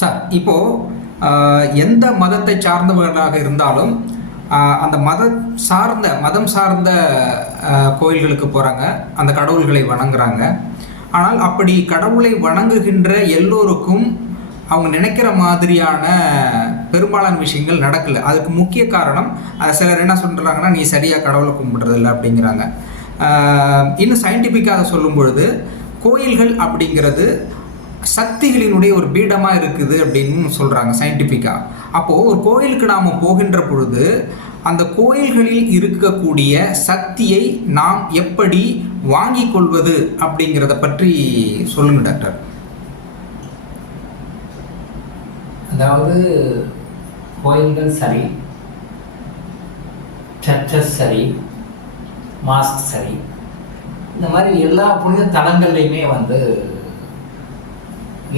Sir எந்த மதத்தை சார்ந்தவர்களாக இருந்தாலும் அந்த மதம் சார்ந்த கோயில்களுக்கு போகிறாங்க, அந்த கடவுள்களை வணங்குறாங்க. ஆனால் அப்படி கடவுளை வணங்குகின்ற எல்லோருக்கும் அவங்க நினைக்கிற மாதிரியான பெரும்பாலான விஷயங்கள் நடக்கலை. அதுக்கு முக்கிய காரணம் சிலர் என்ன சொல்கிறாங்கன்னா, நீ சரியாக கடவுளை கும்பிட்றதில்ல அப்படிங்கிறாங்க. இன்னும் சயின்டிஃபிக்காக சொல்லும் பொழுது கோயில்கள் அப்படிங்கிறது சக்திகளினுடைய ஒரு பீடமாக இருக்குது அப்படின்னு சொல்கிறாங்க சயின்டிஃபிக்காக. அப்போது ஒரு கோயிலுக்கு நாம் போகின்ற பொழுது அந்த கோயில்களில் இருக்கக்கூடிய சக்தியை நாம் எப்படி வாங்கி கொள்வது அப்படிங்கிறத பற்றி சொல்லுங்க டாக்டர். அதாவது கோயில்கள் சரி, சர்ச்சஸ் சரி, மாஸ்க் சரி, இந்த மாதிரி எல்லா புனித தலங்கள்லையுமே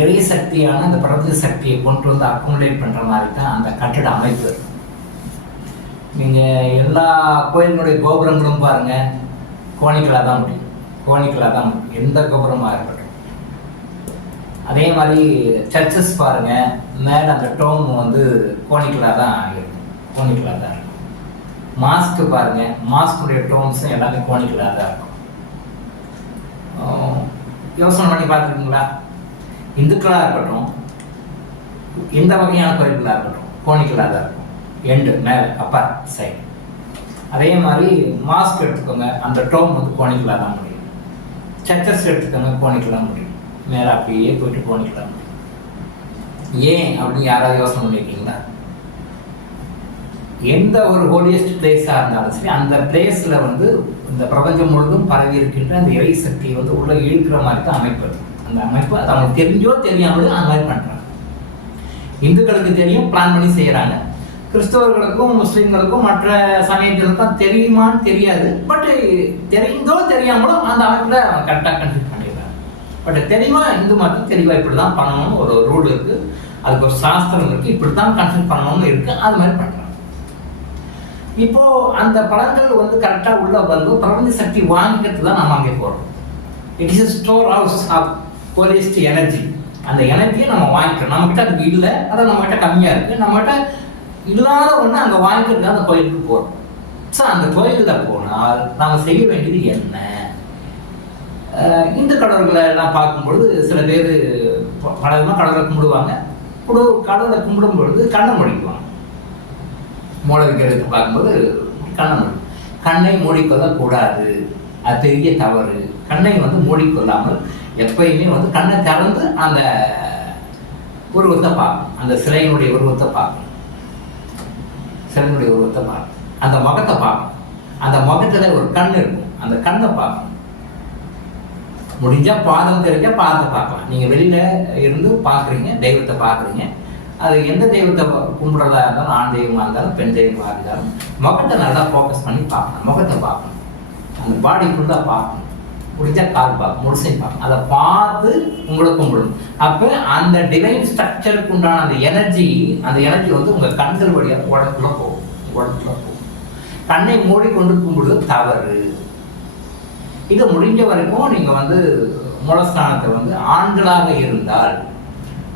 இறை சக்தியான அந்த பிரபஞ்ச சக்தியை கொண்டு வந்து அக்குமுலேட் பண்ணுற மாதிரி தான் அந்த கட்டிட அமைப்பு. நீங்கள் எல்லா கோயிலினுடைய கோபுரங்களும் பாருங்கள், கோணிக்கலாக தான் முடியும், எந்த கோபுரமாக இருக்கட்டும். அதே மாதிரி சர்ச்சஸ் பாருங்கள், மேலே அந்த டோம் கோணிக்கலாக தான் இருக்கும். மாஸ்க்கு பாருங்கள், மாஸ்குடைய டோம்ஸும் எல்லாமே கோணிக்கலாக தான் இருக்கும். யோசனை பண்ணி பார்த்துருக்கீங்களா? இந்துக்களாக இருக்கட்டும், எந்த வகையான கோயில்களாக இருக்கட்டும், கோணிக்கலாக தான் இருக்கும். எண்டு மேலே அப்பர் சைடு. அதே மாதிரி மாஸ்க் எடுத்துக்கோங்க, அந்த டோம் கோணிக்கலாக தான் முடியும். சர்ச்சஸ் எடுத்துக்கோங்க, கோணிக்கலாக முடியும். மேலே அப்படியே போயிட்டு கோணிக்கலாம் முடியும். ஏன் அப்படின்னு யாராவது யோசனை பண்ணியிருக்கீங்களா? எந்த ஒரு ஹோலியஸ்ட் பிளேஸாக இருந்தாலும் சரி, அந்த பிளேஸில் இந்த பிரபஞ்சம் முழுதும் பரவி இருக்கின்ற அந்த இறை சக்தியை உள்ள இழுக்கிற மாதிரி தான் அமைப்பு. அந்த அமைப்பு அது அவங்களுக்கு தெரிஞ்சோ தெரியாமலோ அந்த மாதிரி பண்ணுறாங்க. இந்துக்களுக்கு தெரியும், பிளான் பண்ணி செய்கிறாங்க. கிறிஸ்தவர்களுக்கும் முஸ்லீம்களுக்கும் மற்ற சமயத்திற்கும் தெரியுமான்னு தெரியாது. பட் தெரிந்தோ தெரியாமலும் அந்த அமைப்பில் கரெக்டாக கன்ஃபியூஸ் பண்ணிடுறாங்க. பட் தெளிவாக இந்து மதம் தெளிவாக இப்படி தான் பண்ணணும்னு ஒரு ரூல் இருக்குது, அதுக்கு ஒரு சாஸ்திரம் இருக்குது, இப்படி தான் கன்ஃபியூஸ் பண்ணணும்னு இருக்குது. அது மாதிரி பண்ணுறாங்க. இப்போது அந்த பழங்கள் கரெக்டாக உள்ள பிரபஞ்ச சக்தி வாங்கிக்கிறது தான் நம்ம அங்கே போகிறோம். It is store house of holiest energy. அந்த எனர்ஜியை நம்ம வாங்கிக்கிறோம். நம்மகிட்ட அதுக்கு இல்லை, அதான் நம்மகிட்ட கம்மியாக இருக்குது. நம்மகிட்ட இல்லாத ஒன்று அங்கே வாங்கிக்கிறது அந்த கோயிலுக்கு போகிறோம். ஸோ அந்த கோயிலில் போனால் நாம் செய்ய வேண்டியது என்ன? இந்து கடவுள்களை எல்லாம் பார்க்கும்பொழுது சில பேர் பலவிதமாக கடவுளை கும்பிடுவாங்க. கடவுளை கும்பிடும் பொழுது கண்ணை மூடிக்குவாங்க. மூல விக்கிரகத்தை பார்க்கும்போது கண்ணை மூடிக்கொள்ளக்கூடாது, அது பெரிய தவறு. கண்ணை மூடிக்கொள்ளாமல் எப்பயுமே கண்ணை திறந்து அந்த உருவத்தை பார்க்கணும். அந்த சிலையினுடைய உருவத்தை பார்க்கணும், அந்த முகத்தை பார்க்கணும். அந்த முகத்தில் ஒரு கண் இருக்கும், அந்த கண்ணை பார்க்கணும். முடிஞ்சால் பாதம் தெரிஞ்சால் பாதத்தை பார்க்கலாம். நீங்கள் வெளியில் இருந்து பார்க்குறீங்க, தெய்வத்தை பார்க்குறீங்க. அது எந்த தெய்வத்தை கும்பிட்றதா இருந்தாலும், ஆண் தெய்வமாக இருந்தாலும் பெண் தெய்வமாக இருந்தாலும், முகத்தை நல்லா ஃபோக்கஸ் பண்ணி பார்க்கணும். முகத்தை பார்க்கணும், அந்த பாடி ஃபுல்லாக பார்க்கணும். முடிஞ்சால் கால் பார்க்கணும், முழுசையும் பார்க்கணும். அதை பார்த்து உங்களை கும்பிடணும். அப்போ அந்த டிவைன் ஸ்ட்ரக்சருக்கு உண்டான அந்த எனர்ஜி உங்கள் கண்கள் வழியாக உடம்புக்குள்ளே போகும். கண்ணை மூடிக்கொண்டு கும்பிடுவது தவறு. இது முடிஞ்ச வரைக்கும் நீங்கள் மூலஸ்தானத்தை ஆண்களாக இருந்தால்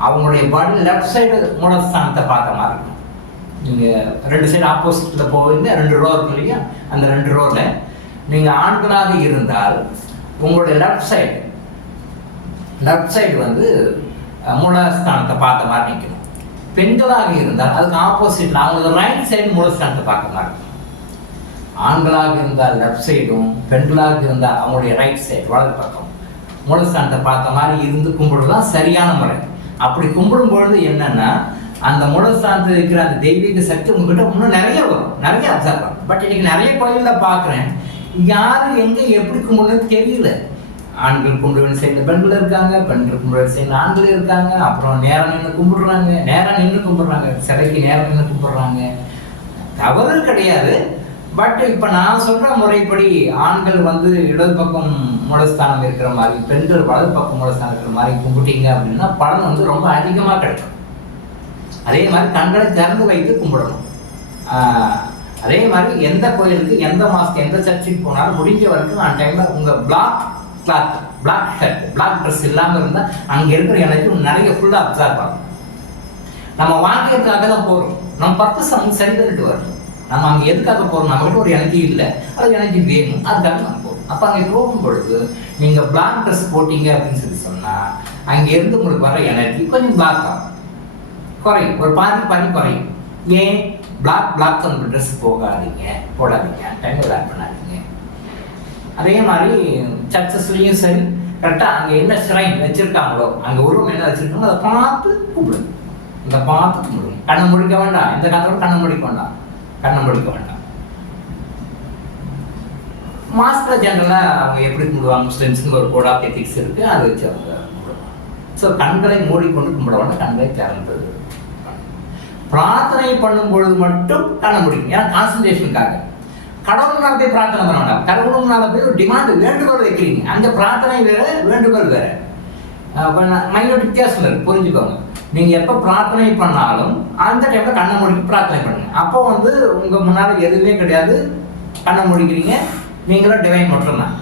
அவங்களுடைய பாடி லெஃப்ட் சைடு மூலஸ்தானத்தை பார்த்த மாதிரி இருக்கும். நீங்கள் 2 சைடு ஆப்போசிட்டில் போவீங்க, 2 ரோ இருக்கு இல்லையா? அந்த 2 ரோவில் நீங்கள் ஆண்களாக இருந்தால் உங்களுடைய லெஃப்ட் சைடு மூலஸ்தானத்தை பார்த்த மாதிரி நிற்கணும். பெண்களாக இருந்தால் அதுக்கு ஆப்போசிட்டில் அவங்களுக்கு ரைட் சைடு மூலஸ்தானத்தை பார்த்த மாதிரி இருக்கும். ஆண்களாக இருந்தால் லெஃப்ட் சைடும், பெண்களாக இருந்தால் அவங்களுடைய ரைட் சைடு வலது பக்கம் மூலஸ்தானத்தை பார்த்த மாதிரி இருந்து கும்பிடுறதுதான் சரியான முறை. அப்படி கும்பிடும் பொழுது என்னன்னா, அந்த மூலஸ்தானத்தில் இருக்கிற அந்த தெய்வீக சக்தி உங்ககிட்ட இன்னும் நிறைய வரும், நிறைய அப்சர்வ் ஆகும். பட் இன்னைக்கு நிறைய கோயிலில் பார்க்குறேன், யாரு எங்கே எப்படி கும்பிடுறது தெரியல. ஆண்கள் கும்பிடுவேன் சைடில் பெண்கள் இருக்காங்க, பெண்கள் கும்பிடுவேன் சைடில் ஆண்கள் இருக்காங்க. அப்புறம் நேரம் நின்று கும்பிடுறாங்க, சிலைக்கு நேரம் நின்று கும்பிடுறாங்க. தவறு கிடையாது. பட் இப்போ நான் சொல்கிற முறைப்படி ஆண்கள் இடது பக்கம் மூலஸ்தானம் இருக்கிற மாதிரி, பெண்கள் வலது பக்கம் மூலஸ்தானம் இருக்கிற மாதிரி கும்பிட்டீங்க அப்படின்னா பலன் ரொம்ப அதிகமாக கிடைக்கும். அதே மாதிரி கண்களை திறந்து வைத்து கும்பிடணும். அதே மாதிரி எந்த கோயிலுக்கு, எந்த மாதத்துக்கு, எந்த சர்ச்சுக்கு போனாலும் முடிஞ்ச வரைக்கும் அந்த டைமில் உங்கள் பிளாக் ஷர்ட், பிளாக் ட்ரெஸ் இல்லாமல் இருந்தால் அங்கே இருக்கிற எனர்ஜி நிறைய ஃபுல்லாக அப்சர்வ் ஆகும். நம்ம வாங்கியதுக்காக தான் போகிறோம். நம்ம பர்பஸ் அவங்க சரி பண்ணிட்டு வரணும். நம்ம அங்கே எதுக்காக போகிறோம், நம்மகிட்ட ஒரு எனர்ஜி இல்லை, அது எனர்ஜி வேணும், அதுக்காக நம்ம போகிறோம். அப்போ அங்கே போகும் பொழுது நீங்கள் பிளாக் ட்ரெஸ் போட்டீங்க அப்படின்னு சொன்னால் அங்கேருந்து உங்களுக்கு வர எனர்ஜி கொஞ்சம் பிளாக் ஆகும், குறையும், ஒரு பாதி குறையும். ஏன் பிளாக் ட்ரெஸ் போடாதீங்க, டைம் ஆட் பண்ணாதீங்க. அதே மாதிரி சர்ச்சஸ்லையும் சரி கரெக்டாக அங்கே என்ன ஷ்ரைன் வச்சுருக்காங்களோ, அங்கே உருவம் என்ன வச்சுருக்காங்களோ அதை பார்த்து கூப்பிடுங்க. இந்த பார்த்து கும்பிடுங்க. கண்ணை முடிக்க வேண்டாம், எந்த காலத்தோட கண்ணை முடிக்க வேண்டாம். மாஸ்டர் ஜென்ரலாக அவங்க எப்படி கும்பிடுவாங்க, முஸ்லிம்ஸுக்கு ஒரு கோட் ஆஃப் எத்திக்ஸ் இருக்குது, அதை வச்சு அவங்க கும்பிடுவாங்க. ஸோ கண்களை மூடிக்கொண்டு கும்பிட வேண்டாம், கண்களை திறந்தது. பிரார்த்தனை பண்ணும் பொழுது மட்டும் கண்ணை முடிக்கும், ஏன்னா கான்சன்ட்ரேஷனுக்காக. கடவுள்னால போய் பிரார்த்தனை பண்ண வேண்டாம், கடவுள்னால போய் ஒரு டிமாண்ட் வேண்டுகோள் வைக்கிறீங்க, அங்கே பிரார்த்தனை வேற வேண்டுகோள் வேற. மைனோட் வித்தியாசம் இருக்கு, புரிஞ்சுக்கோங்க. நீங்கள் எப்போ பிரார்த்தனை பண்ணாலும் அந்த டைமில் கண்ணை முடிக்க பிரார்த்தனை பண்ணுங்க. அப்போ உங்கள் முன்னால் எதுவுமே கிடையாது, கண்ணை முடிக்கிறீங்க, நீங்களும் டிவைன் மட்டும்தான்.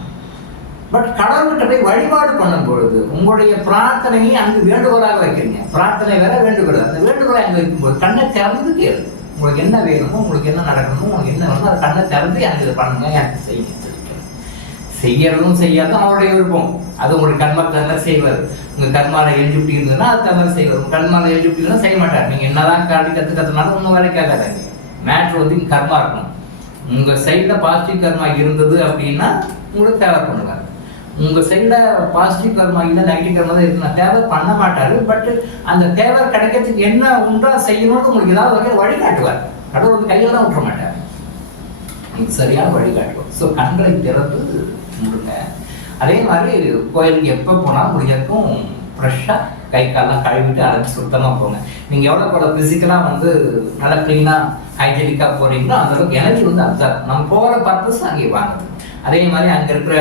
பட் கடவுள்கிட்ட போய் வழிபாடு பண்ணும் பொழுது உங்களுடைய பிரார்த்தனையை அங்கு வேண்டுகோளாக வைக்கிறீங்க. பிரார்த்தனை வேற வேண்டுகோள், அந்த வேண்டுகோளை அங்கே வைக்கும்போது கண்ணை திறந்து கேளு. உங்களுக்கு என்ன வேணுமோ, உங்களுக்கு என்ன நடக்கணுமோ, உங்களுக்கு என்ன வேணுமோ அதை கண்ணை திறந்து எனக்கு இதை பண்ணுங்க, எனக்கு செய்யுங்க. செய்யறதும் செய்யாதும் அவருடைய விருப்பம். அது உங்களுக்கு கர்மாக்கு தகுந்த செய்வார். உங்கள் கர்மாவில் எழுதிவிட்டு இருந்ததுன்னா அது தகுந்த செய்வார். உங்கள் கர்மாவில் எழுதிவிட்டு இருந்தால் செய்ய மாட்டார். நீங்கள் என்னதான் கற்றுக்கிறதுனாலும் ஒன்றும் வேலை கேட்காதாங்க. மேட்ரு இங்கே கர்மா இருக்கணும். உங்கள் சைடில் பாசிட்டிவ் கர்மா இருந்தது அப்படின்னா உங்களுக்கு தேவை பண்ணுவார். உங்கள் சைடில் பாசிட்டிவ் கர்மா இல்லை, நெகட்டிவ் கர்மா தான் இருக்குன்னா தேவை பண்ண மாட்டார். பட் அந்த தேவை கிடைக்கிறதுக்கு என்ன உண்டா செய்யணும்னு உங்களுக்கு ஏதாவது வகையில் வழிகாட்டுவார். கடவுள் கையில் தான் விட்டுற மாட்டார், இது சரியான வழிகாட்டுவார். ஸோ கண்களை திறந்து முடுங்க. அதே மாதிரி கோயிலுக்கு எப்போ போனாலும் முடிஞ்சிருக்கும் ஃப்ரெஷ்ஷாக கை காலெலாம் கழுவிட்டு அரைச்சி சுத்தமாக போங்க. நீங்கள் எவ்வளோ ஃபிசிக்கலாக நல்லா க்ளீனாக ஹைஜீனிக்காக போகிறீங்களோ அந்தளவுக்கு எனர்ஜி அப்சர்வ். நம்ம போகிற பர்பஸ் அங்கே வாங்குது. அதே மாதிரி அங்கே இருக்கிற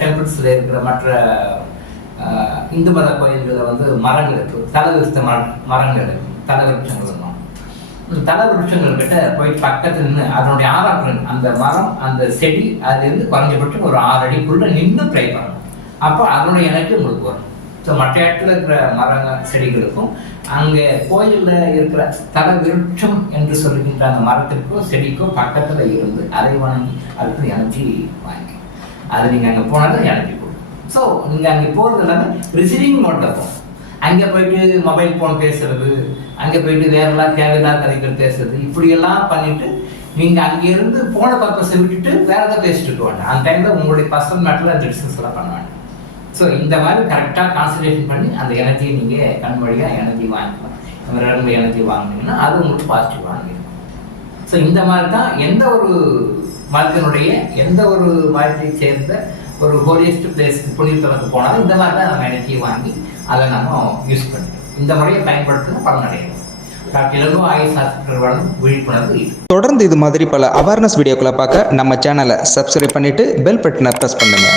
டெம்பிள்ஸில் இருக்கிற மற்ற இந்து மத கோயில்களில் மரங்கள் இருக்குது, தலவிருத்த மரங்கள் இருக்குது, தலவிருட்சங்கள் இருக்கும். தலவிருட்சங்கள் கிட்ட போய் பக்கத்தில் நின்று அதனுடைய ஆறாற்றல், அந்த மரம் அந்த செடி அதுலேருந்து குறைஞ்சபட்சம் ஒரு 6 அடிக்குள்ள நின்று ட்ரை பண்ணணும். அப்போ அதனுடைய எனர்ஜி உங்களுக்கு வரும். ஸோ மற்ற இடத்துல இருக்கிற மரங்கள் செடிகளுக்கும் அங்கே கோயிலில் இருக்கிற தலவிருட்சம் என்று சொல்லுகின்ற அந்த மரத்திற்கும் செடிக்கும் பக்கத்தில் இருந்து அதை வணங்கி அதுக்கு எனர்ஜி வாங்கி அது நீங்கள் அங்கே போனாலும் எனர்ஜி கொடுக்கும். ஸோ நீங்கள் அங்கே போகிறது எல்லாமே ரிசீவிங் மோட்டில் போகும். அங்கே போயிட்டு மொபைல் ஃபோன் பேசுறது, அங்கே போயிட்டு வேறெல்லாம் தேவையில்லாத கதைகள் பேசுறது, இப்படியெல்லாம் பண்ணிட்டு நீங்கள் அங்கேருந்து போன பர்பஸை விட்டுட்டு வேற எதாவது பேசிட்டு இருக்க அந்த டைமில் உங்களுடைய பர்சனல் மேட்டரில் அந்த டிஸ்கஸ் எல்லாம் பண்ண வேண்டாம். ஸோ இந்த மாதிரி கரெக்டாக கான்சன்ட்ரேஷன் பண்ணி அந்த எனர்ஜியை நீங்கள் கண் வழியாக எனர்ஜி வாங்கிக்கலாம். ரெண்டு எனர்ஜி வாங்கினீங்கன்னா அது உங்களுக்கு பாசிட்டிவ் வாங்கிடும். ஸோ இந்த மாதிரி தான் எந்த ஒரு மதத்தினுடைய எந்த ஒரு மதத்தை சேர்ந்த ஒரு ஹோலியஸ்ட் பிளேஸ்க்கு புனிதத்தலத்துக்கு போனாலும் இந்த மாதிரி தான் நம்ம எனர்ஜியை வாங்கி அதை நம்ம யூஸ் பண்ணிக்கிறோம். இந்த முறையை பயன்படுத்தினா பலன் அடையணும். விழிப்புணர்வு. தொடர்ந்து இது மாதிரி பல அவேர்னஸ் வீடியோக்களை பார்க்க நம்ம சேனலை சப்ஸ்கிரைப் பண்ணிட்டு பெல் பட்டனை ப்ரெஸ் பண்ணுங்க.